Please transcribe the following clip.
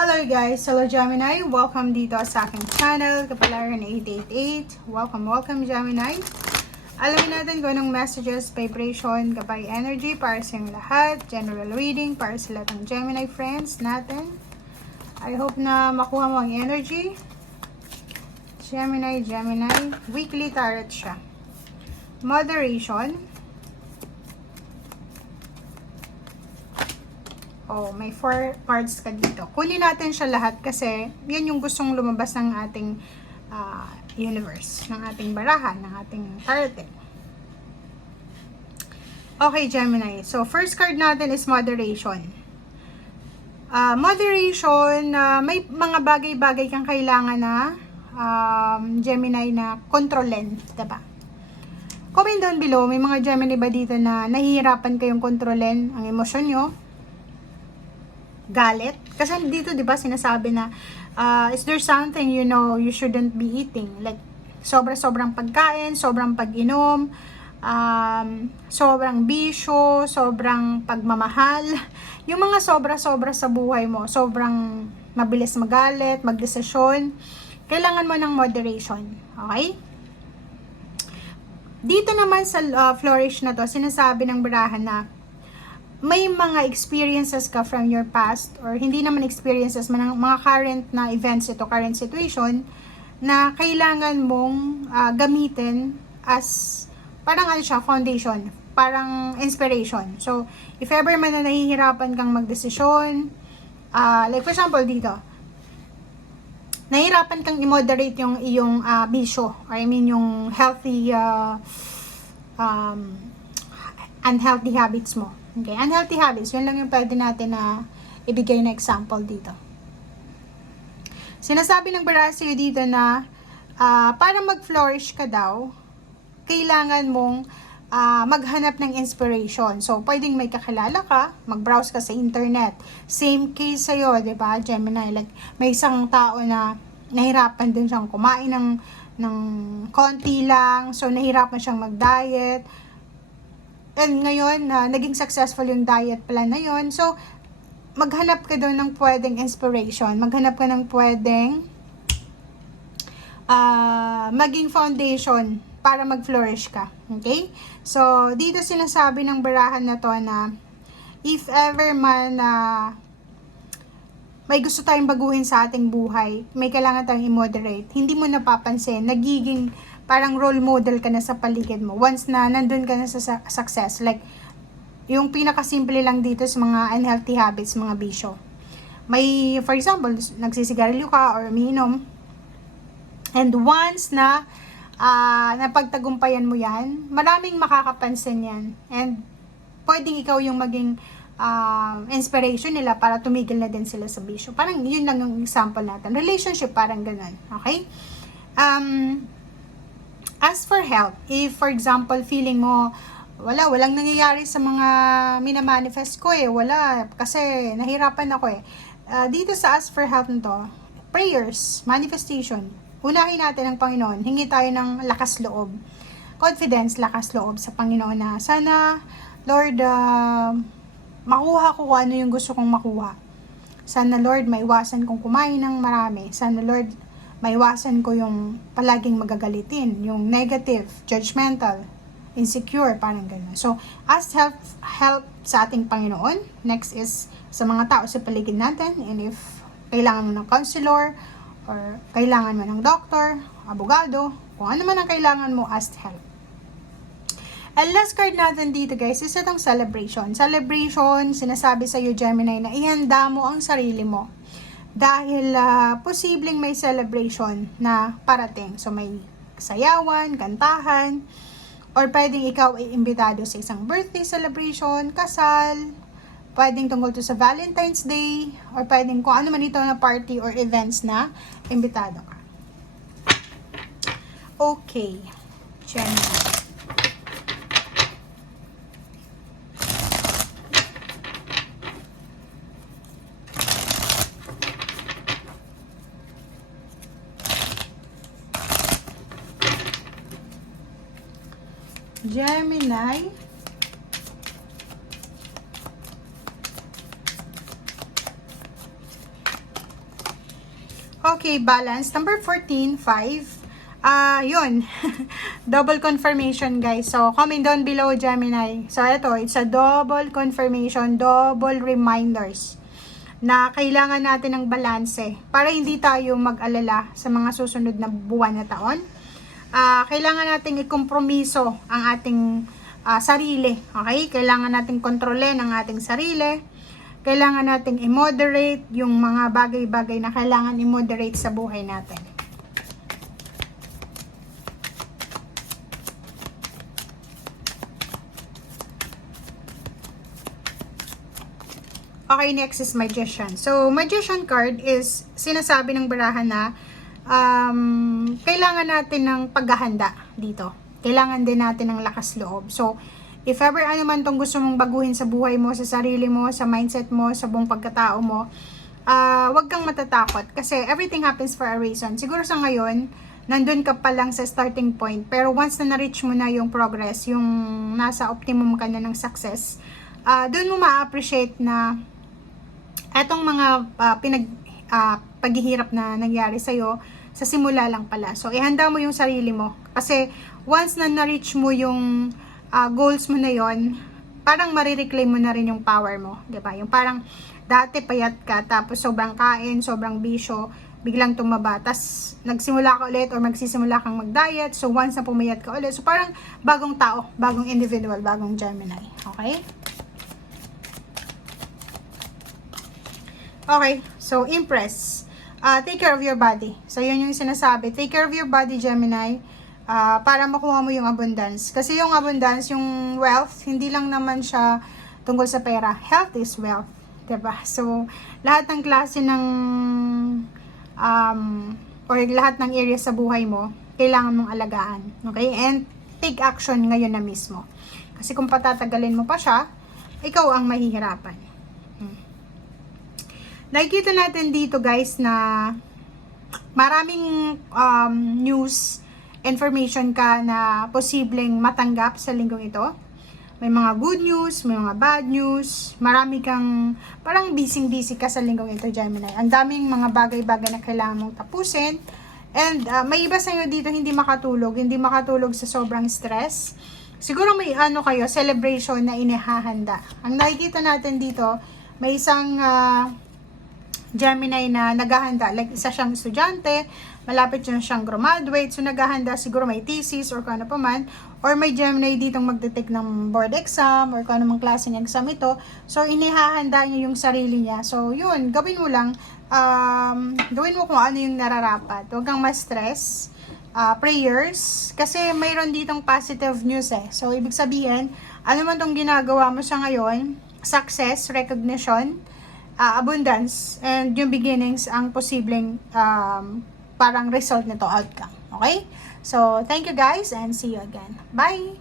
Hello guys! Hello Gemini! Welcome dito sa aking channel, Kapalaran 888. Welcome Gemini! Alamin natin kung anong messages, vibration, gabay energy para sa inyong lahat. General reading para sa lahat ng Gemini friends natin. I hope na makuha mo ang energy. Gemini, weekly tarot siya. Moderation. Oh, may 4 cards ka dito. Kunin natin siya lahat kasi yan yung gustong lumabas ng ating universe, ng ating barahan, ng ating tarot. Okay, Gemini. So, first card natin is moderation. Moderation, may mga bagay-bagay kang kailangan na Gemini na kontrolin, diba? Comment down below, may mga Gemini ba dito na nahihirapan kayong kontrolin ang emosyon nyo? Galit. Kasi dito, di ba, sinasabi na, is there something you know you shouldn't be eating? Like, sobrang pagkain, sobrang pag-inom, sobrang bisyo, sobrang pagmamahal. Yung mga sobra-sobra sa buhay mo, sobrang mabilis magalit, magdesisyon, kailangan mo ng moderation. Okay? Dito naman sa flourish na to, sinasabi ng barahan na, may mga experiences ka from your past or hindi naman experiences, mga current na events ito, current situation na kailangan mong gamitin as parang ano siya, foundation, parang inspiration. So, if ever man na nahihirapan kang magdesisyon, like for example dito, nahihirapan kang i-moderate yung iyong bisyo, or I mean yung healthy unhealthy habits mo. Okay, unhealthy habits, yun lang yung pwede natin na ibigay na example dito. Sinasabi ng baraha sa'yo dito na para mag-flourish ka daw, kailangan mong maghanap ng inspiration. So, pwedeng may kakilala ka, mag-browse ka sa internet. Same case sa'yo, di ba, Gemini? Like, may isang tao na nahirapan din siyang kumain ng konti lang. So, nahirapan siyang mag-diet. And ngayon, naging successful yung diet plan na yun. So, maghanap ka doon ng pwedeng inspiration. Maghanap ka ng pwedeng maging foundation para mag-flourish ka. Okay? So, dito sinasabi ng barahan na to na if ever man may gusto tayong baguhin sa ating buhay, may kailangan tayong i-moderate, hindi mo napapansin, nagiging parang role model ka na sa paligid mo once na nandun ka na sa success. Like, yung pinakasimple lang dito sa mga unhealthy habits, mga bisyo. May, for example, nagsisigarilyo ka or umiinom. And once na napagtagumpayan mo yan, maraming makakapansin yan. And pwedeng ikaw yung maging inspiration nila para tumigil na din sila sa bisyo. Parang yun lang yung example natin. Relationship, parang ganun. Okay? As for health, if for example, feeling mo, walang nangyayari sa mga minamanifest ko wala, kasi nahirapan ako dito sa as for health nito, prayers, manifestation, unahin natin ang Panginoon, hingi tayo ng lakas loob, confidence, lakas loob sa Panginoon na sana, Lord, makuha ko kung ano yung gusto kong makuha. Sana, Lord, maiwasan kong kumain ng marami. Sana, Lord, maiwasan ko yung palaging magagalitin, yung negative, judgmental, insecure, parang gano'n. So, ask help sa ating Panginoon. Next is sa mga tao sa paligid natin. And if kailangan mo ng counselor, or kailangan mo ng doctor, abogado, kung ano man ang kailangan mo, ask help. And last card natin dito guys, is itong celebration. Celebration, sinasabi sa iyo Gemini na ihanda mo ang sarili mo. Dahil posibleng may celebration na parating. So may sayawan, kantahan, or pwedeng ikaw ay imbitado sa isang birthday celebration, kasal, pwedeng tungkol to sa Valentine's Day, or pwedeng kung ano man ito na party or events na imbitado ka. Okay, Gemini. Gemini, Okay, balance. Number 14, 5. Yun. Double confirmation, guys. So, comment down below, Gemini. So, ito, it's a double confirmation, double reminders na kailangan natin ng balanse para hindi tayo mag-alala sa mga susunod na buwan na taon. Kailangan nating ikompromiso ang ating sarili. Okay? Kailangan nating kontrolin ang ating sarili. Kailangan nating i-moderate yung mga bagay-bagay na kailangan i-moderate sa buhay natin. Okay, next is Magician. So, Magician card is sinasabi ng barahan na kailangan natin ng paghahanda dito. Kailangan din natin ng lakas loob. So, if ever ano man tong gusto mong baguhin sa buhay mo, sa sarili mo, sa mindset mo, sa buong pagkatao mo, wag kang matatakot kasi everything happens for a reason. Siguro sa ngayon, nandun ka pa lang sa starting point, pero once na na-reach mo na yung progress, yung nasa optimum ka na ng success, dun mo ma-appreciate na etong mga paghihirap na nangyari sa'yo, sa simula lang pala. So, ihanda mo yung sarili mo. Kasi, once na na-reach mo yung goals mo na yon, parang marireclaim mo na rin yung power mo. Diba? Yung parang, dati payat ka, tapos sobrang kain, sobrang bisyo, biglang tumaba. Tapos, nagsimula ka ulit or magsisimula kang mag-diet. So, once na pumayat ka ulit. So, parang bagong tao, bagong individual, bagong Gemini. Okay? Okay, so Empress. Take care of your body. So, yun yung sinasabi. Take care of your body, Gemini, para makuha mo yung abundance. Kasi yung abundance, yung wealth, hindi lang naman siya tungkol sa pera. Health is wealth. Diba? So, lahat ng klase ng or lahat ng area sa buhay mo, kailangan mong alagaan. Okay? And take action ngayon na mismo. Kasi kung patatagalin mo pa siya, ikaw ang mahihirapan. Nakikita natin dito, guys, na maraming news, information ka na posibleng matanggap sa linggong ito. May mga good news, may mga bad news, marami kang, parang busy-busy ka sa linggong ito, Gemini. Ang daming mga bagay-bagay na kailangan mong tapusin. And may iba sa inyo dito hindi makatulog sa sobrang stress. Siguro may kayo, celebration na inihahanda. Ang nakikita natin dito, may isang Gemini na naghahanda, like isa siyang estudyante, malapit siyang graduate, so naghahanda, siguro may thesis or kung ano pa man, or may Gemini ditong magte-take ng board exam or kung anumang klaseng exam ito, so inihahanda niya yung sarili niya. So yun, gawin mo lang, gawin mo kung ano yung nararapat, huwag kang ma-stress. Prayers, kasi mayroon ditong positive news so ibig sabihin, ano man tong ginagawa mo sa ngayon, success, recognition, abundance, and yung beginnings ang posibleng parang result nito, outcome. Okay? So, thank you guys and see you again. Bye!